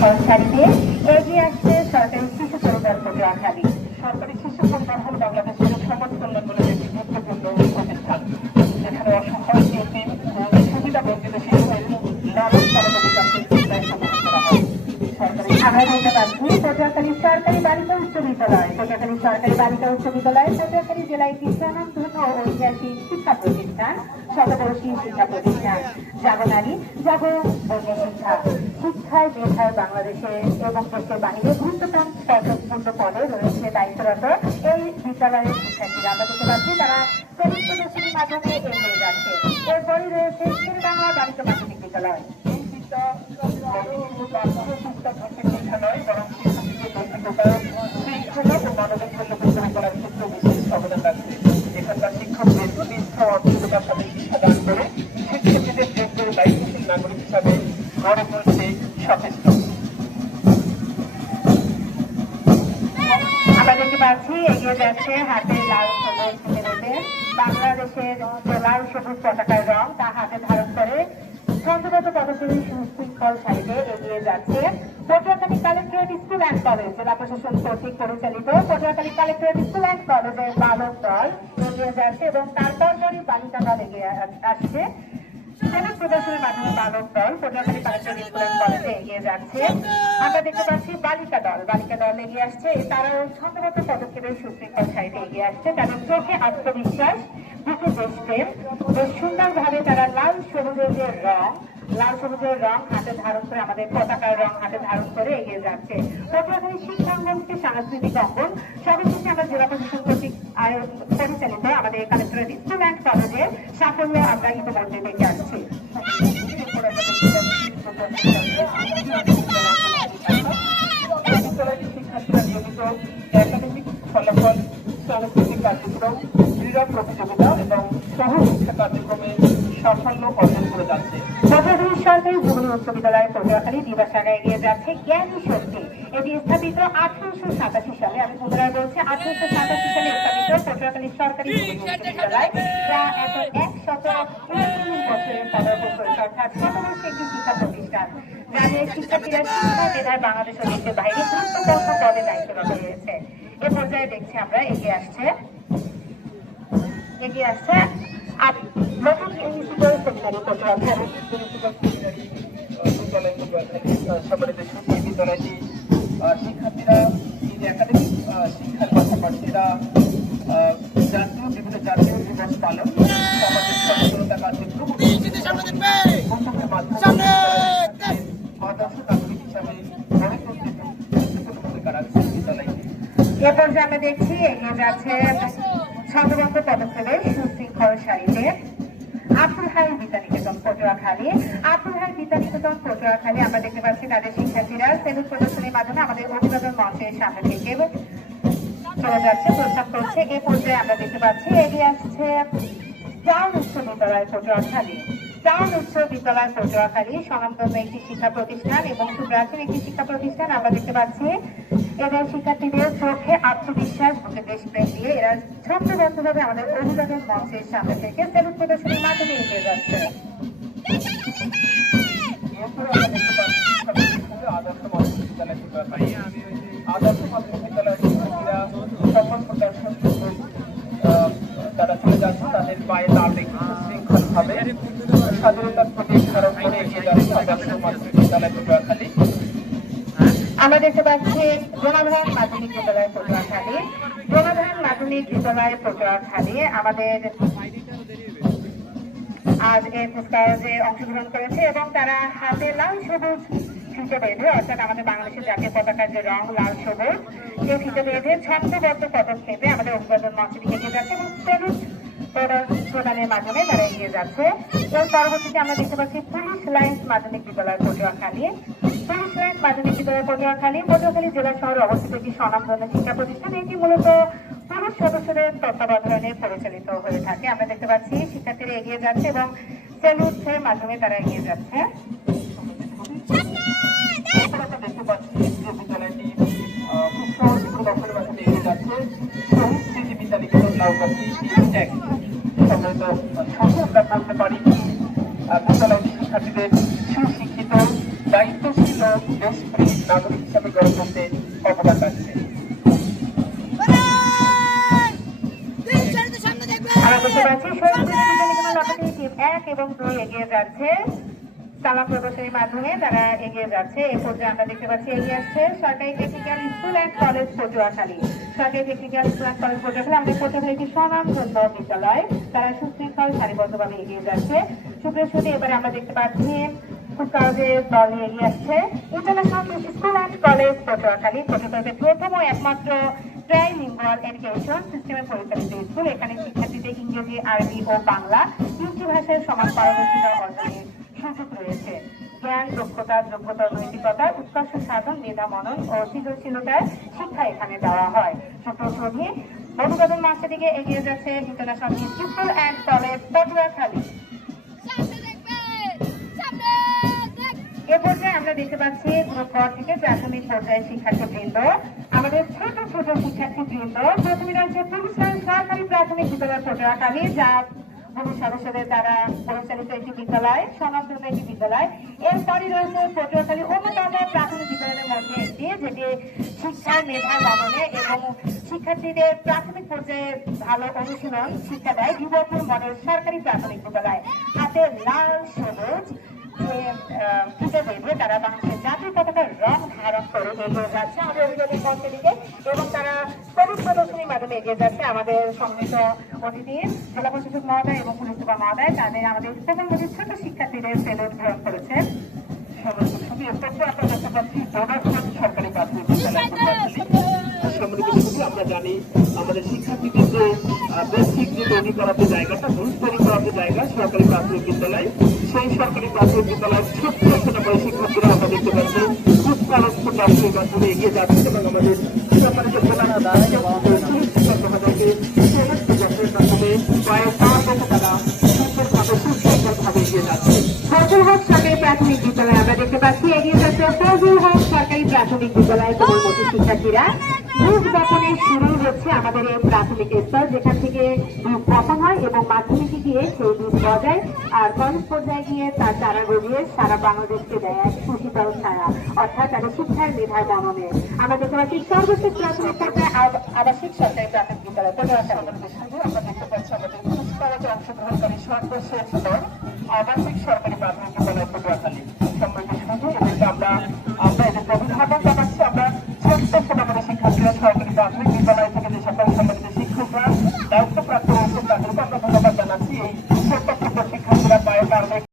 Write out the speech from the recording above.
সুশৃঙ্খল সারিতে এগিয়ে আসছে সরকারি শিশু পরিবার পটুয়াখালী। সরকারি শিশু পরিবার হল বাংলাদেশের সমাজ কল্যাণমূলক একটি গুরুত্বপূর্ণ প্রতিষ্ঠান। এখানে অসহায় এতিম ও সুবিধা বঞ্চিত শিশুদের লালন পালন বিকাশের চিন্তায় সমাধান করা হয়। আমরা দেখতে পাচ্ছি পটুয়াখালী সরকারি বালিকা উচ্চ বিদ্যালয়, পটুয়াখালী সরকারি বালিকা উচ্চ বিদ্যালয় পটুয়াখালী জেলায় একটি স্বনামধন্য ও ঐতিহাসিক শিক্ষা প্রতিষ্ঠান, শতবর্ষী শিক্ষা প্রতিষ্ঠান। যাবো নারী, যাবো অন্য শিক্ষা। শিক্ষায় মেধায় বাংলাদেশে এবং দেশের বাহিরে গুরুত্বপূর্ণ পদে রয়েছে দায়িত্বরত এই বিদ্যালয়ের শিক্ষার্থীরা। আমরা দেখতে পাচ্ছি তারা শ্রেণী প্রদর্শনীর মাধ্যমে এগিয়ে যাচ্ছে। এরপরে রয়েছে শেরবাংলা বালিকা মাধ্যমিক বিদ্যালয়। এখানকার শিক্ষকদের নিষ্ঠা ও অভিজ্ঞতার সাথে শিক্ষাদান করে শিক্ষার্থীদের যোগ্য দায়িত্বশীল নাগরিক হিসাবে গড়ে তুলছে সচেষ্ট। আমরা দেখতে পাচ্ছি এগিয়ে যাচ্ছে হাতে লাল সবুজ ছেলেদের বাংলাদেশের যে লাল সবুজ পতাকার রং তা হাতে ধারণ করে ছন্দবদ্ধ পদক্ষেপে সুশৃঙ্খল সারিতে এগিয়ে যাচ্ছে Patuakhali collectorate school and college জেলা প্রশাসন কর্তৃক পরিচালিত পটুয়াখালী কালেক্টরেট স্কুল অ্যান্ড কলেজের বালক দল এগিয়ে যাচ্ছে এবং তারপরই বালিকা দল এগিয়ে আসছে। শ্রেণী প্রদর্শনীর মাধ্যমে বালক দল পটুয়াখালী কালেক্টরেট স্কুল অ্যান্ড কলেজে এগিয়ে যাচ্ছে। আমরা দেখতে পাচ্ছি বালিকা দল এগিয়ে আসছে। তারাও ছন্দবদ্ধ পদক্ষেপে সুশৃঙ্খল সারিতে এগিয়ে আসছে। তাদের চোখে আত্মবিশ্বাস, বুকে দেশপ্রেম, বেশ সুন্দরভাবে তারা লাল সবুজের রং হাতে ধারণ করে আমাদের পতাকার রং হাতে ধারণ করে এগিয়ে যাচ্ছে। পটুয়াখালী শিক্ষাঙ্গন থেকে সাংস্কৃতিক অঙ্গন সর্বশেষে আমরা জেলা প্রশাসন কর্তৃক পরিচালিত আমাদের কালেক্টরেট স্কুল অ্যান্ড কলেজের সাফল্য আমরা ইতিমধ্যে দেখে আসছি। শিক্ষার্থীরা নিয়মিত একাডেমিক ফলাফল, সাংস্কৃতিক কার্যক্রম, ক্রীড়া প্রতিযোগিতা এবং সহ শিক্ষা কার্যক্রমে সাফল্য অর্জন করে যাচ্ছে। পটুয়াখালী সরকারি যুবনী উচ্চ বিদ্যালয় পটুয়াখালী দিবাসাগা এগিয়ে যাচ্ছে জ্ঞানী শক্তি। এটি স্থাপিত 1887 সালে, আমি পুনরায় বলছি 1887 সালে স্থাপিত পটুয়াখালী সরকারি যুবনী উচ্চ বিদ্যালয়, যা এখন 139 বছরের পদার্পণ করেছে, অর্থাৎ শতবর্ষী একটি শিক্ষা প্রতিষ্ঠান যাদের শিক্ষার্থীরা শিক্ষা মেধায় বাংলাদেশ ও দেশের বাইরে গুরুত্বপূর্ণ পদে দায়িত্বরত রয়েছে। এ পর্যায়ে দেখছি আমরা এগিয়ে আসছে নতুন মিউনিসিপ্যাল সেমিনারি পটুয়াখালী। সম্মানিত শিক্ষক বিদ্যালয়টি শিক্ষার্থীরা একাডেমিক শিক্ষার পাশাপাশি বিভিন্ন জাতীয় দিবস পালন, সামাজিক সচেতনতা কার্যক্রম আদর্শ নাগরিক হিসাবে গড়ে তুলতে গুরুত্বপূর্ণ ভূমিকা রাখছে বিদ্যালয়টি। এ পর্যায়ে আমরা দেখছি এগিয়ে যাচ্ছে ছন্দবদ্ধ পদক্ষেপে সুশৃঙ্খল সারিতে আব্দুল হাই বিদ্যানিকেতন পটুয়াখালী। আমরা দেখতে পাচ্ছি তাদের শিক্ষার্থীরা সেলুট প্রদর্শনীর মাধ্যমে আমাদের অভিভাবক মঞ্চের সামনে থেকে চলে যাচ্ছে, প্রস্তাব করছে। এ পর্যায়ে আমরা দেখতে পাচ্ছি এগিয়ে আসছে টাউন উচ্চ বিদ্যালয় পটুয়াখালী স্বনামধন্য একটি শিক্ষা প্রতিষ্ঠান এবং খুব প্রাচীন একটি শিক্ষা প্রতিষ্ঠান। আমরা দেখতে পাচ্ছি এদের শিক্ষার্থীদের চোখে আত্মবিশ্বাস, বুকে দেশপ্রেম দিয়ে এরা ছন্দবদ্ধভাবে আমাদের অভিভাবক মঞ্চের সামনে থেকে সেলুট প্রদর্শনীর মাধ্যমে এগিয়ে যাচ্ছে। আদর্শ মাধ্যমিক বিদ্যালয়ের শিক্ষার্থীরা সফল প্রদর্শন তারা চলে যাচ্ছে তাদের পায়ে তাল রেখে সুশৃঙ্খল ভাবে স্বাধীনতার প্রতীক ধারণ করে এগিয়ে যাচ্ছে আদর্শ মাধ্যমিক বিদ্যালয় পটুয়াখালী। আমরা দেখতে পাচ্ছি জনগণ মাধ্যমিক বিদ্যালয় পটুয়াখালী আমাদের আজ এই কুচকাওয়াজে অংশগ্রহণ করেছে এবং তারা হাতে লাল সবুজ ফিতে বেঁধে, অর্থাৎ আমাদের বাংলাদেশের জাতীয় পতাকার যে রং লাল সবুজ, সেই ফিতে বেঁধে ছন্দবদ্ধ পদক্ষেপে আমাদের অভিবাদন মঞ্চে দিকে এগিয়ে যাচ্ছে এবং সেলুট প্রদানের মাধ্যমে তারা এগিয়ে যাচ্ছে। এর পরবর্তীতে আমরা দেখতে পাচ্ছি পুলিশ লাইন্স মাধ্যমিক বিদ্যালয় পটুয়াখালী। পটুয়াখালী জেলা শহরে অবস্থিত একটি স্বনামধন্য শিক্ষা প্রতিষ্ঠান। এটি মূলত পুরুষ সদস্যদের তত্ত্বাবধানে পরিচালিত হয়ে থাকে। আমরা দেখতে পাচ্ছি শিক্ষার্থীরা এগিয়ে যাচ্ছে এবং সেলুটের মাধ্যমে তারা এগিয়ে যাচ্ছে। দেখতে পাচ্ছি বিদ্যালয়টি খুব সহজ দখলের মাধ্যমে এগিয়ে যাচ্ছে। শহীদ স্মৃতি বিদ্যানিকেতন লাউকাঠি সম্মানিত আমরা বলতে পারি বিদ্যালয়টি শিক্ষার্থীদের সুশিক্ষিত, দায়িত্বশীল দেশপ্রেমী নাগরিক হিসাবে গড়ে তুলতে অবদান রাখছে। আমরা দেখতে পাচ্ছি শহীদ বিদ্যানিকেতন লটারি টিম 1 এবং 2 এগিয়ে যাচ্ছে। সালাম প্রদর্শনীর মাধ্যমে তারা এগিয়ে যাচ্ছে। এই পর্যায়ে আমরা দেখতে পাচ্ছি এগিয়ে আসছে সরকারি technical school and college Patuakhali. সরকারি technical school and college Patuakhali আমাদের পটুয়াখালী একটি স্বনামধন্য বিদ্যালয়। তারা সুশৃঙ্খল সারিবদ্ধভাবে এগিয়ে যাচ্ছে। শুক্রশুটি এবারে আমরা দেখতে পাচ্ছি কুচকাওয়াজের দল নিয়ে এগিয়ে আসছে international school and college Patuakhali. পটুয়াখালীতে প্রথম ও একমাত্র ট্রাইলিঙ্গুয়াল এডুকেশন সিস্টেমে পরিচালিত স্কুল। এখানে শিক্ষার্থীদের ইংরেজি, আরবি ও বাংলা 3টি ভাষায় সমান পারদর্শিতা অর্জনের সুযোগ রয়েছে। জ্ঞান, দক্ষতা, যোগ্যতা, নৈতিকতা, উৎকর্ষ সাধন, মেধা মনন ও সৃজনশীলতার শিক্ষা এখানে দেওয়া হয়। সুপ্রসধী মধুবাদন মাসের দিকে এগিয়ে যাচ্ছে international school and college Patuakhali. এ পর্যায়ে আমরা দেখতে পাচ্ছি গ্রুপ ক থেকে প্রাথমিক পর্যায়ের শিক্ষার্থীবৃন্দ। আমাদের ছোট ছোট শিক্ষার্থীবৃন্দ প্রথমে রয়েছে পুলিশগঞ্জ সরকারি প্রাথমিক বিদ্যালয় পটুয়াখালী, যা গুরু সদস্যদের দ্বারা পরিচালিত একটি বিদ্যালয়, সমাজধর্মী একটি বিদ্যালয়। এরপরই রয়েছে পটুয়াখালী অন্যতম প্রাথমিক বিদ্যালয়ের মধ্যে একটি, যেটি শিক্ষার মেধা গণনে এবং শিক্ষার্থীদের প্রাথমিক পর্যায়ে ভালো অনুশীলন শিক্ষা দেয় বিবরপুর মডেল সরকারি প্রাথমিক বিদ্যালয়। হাতে লাল সবুজ ফিতে বেঁধে তারা বাংলাদেশের জাতীয় পতাকার রং ধারণ করে এগিয়ে যাচ্ছে আমাদের অভিযোগের পক্ষে দিকে এবং তারা সবুজ প্রদর্শনীর মাধ্যমে এগিয়ে যাচ্ছে। আমাদের সম্মিলিত অতিথি জেলা প্রশাসক মহোদয় এবং পুলিশ সুপার মহোদয় তাদের আমাদের প্রধানমন্ত্রী ছোট শিক্ষার্থীদের সেলুট গ্রহণ করেছেন। সরকারি প্রাথমিক আমরা জানি আমাদের শিক্ষার্থীদের যে বেসিক যে তৈরি করার যে জায়গাটা, রুলস তৈরি করার যে জায়গা সরকারি প্রাথমিক বিদ্যালয়, সেই সরকারি প্রাথমিক বিদ্যালয়ের ছোট্ট ছোট বড় শিক্ষার্থীরা আমরা দেখতে পাচ্ছি কুচকাওয়াজ প্রদর্শনীর মাধ্যমে এগিয়ে যাচ্ছে এবং আমাদের সরকারি যে প্রধান আদায় এবং শিক্ষকদেরকে মাধ্যমে প্রায় 5 বছর তারা সুন্দরভাবে সুশৃঙ্খলভাবে এগিয়ে যাচ্ছে। ফজল হক সরকারি প্রাথমিক বিদ্যালয় আমরা দেখতে পাচ্ছি এগিয়ে যাচ্ছে ফজল হক সরকারি প্রাথমিক বিদ্যালয় কোমলমতি শিক্ষার্থীরা। বীজ বপনের শুরু হচ্ছে আমাদের এই প্রাথমিক স্তর, যেখান থেকে বীজ বপন হয় এবং মাধ্যমিকে গিয়ে সেই বীজ গজায় আর কলেজ পর্যায়ে গিয়ে তার চারা গজিয়ে সারা বাংলাদেশকে দেয় এক সুশীতল ছায়া, অর্থাৎ তাদের শিক্ষার মেধার গণনে। আমরা দেখতে পাচ্ছি সর্বশেষ প্রাথমিক পর্যায়ে আবাসিক সরকারি প্রাথমিক বিদ্যালয় পটুয়াখালী। আমরা দেখতে পাচ্ছি আমাদের কুচকাওয়াজে অংশগ্রহণকারী সর্বশেষ দল আবাসিক সরকারি প্রাথমিক বিদ্যালয় পটুয়াখালী।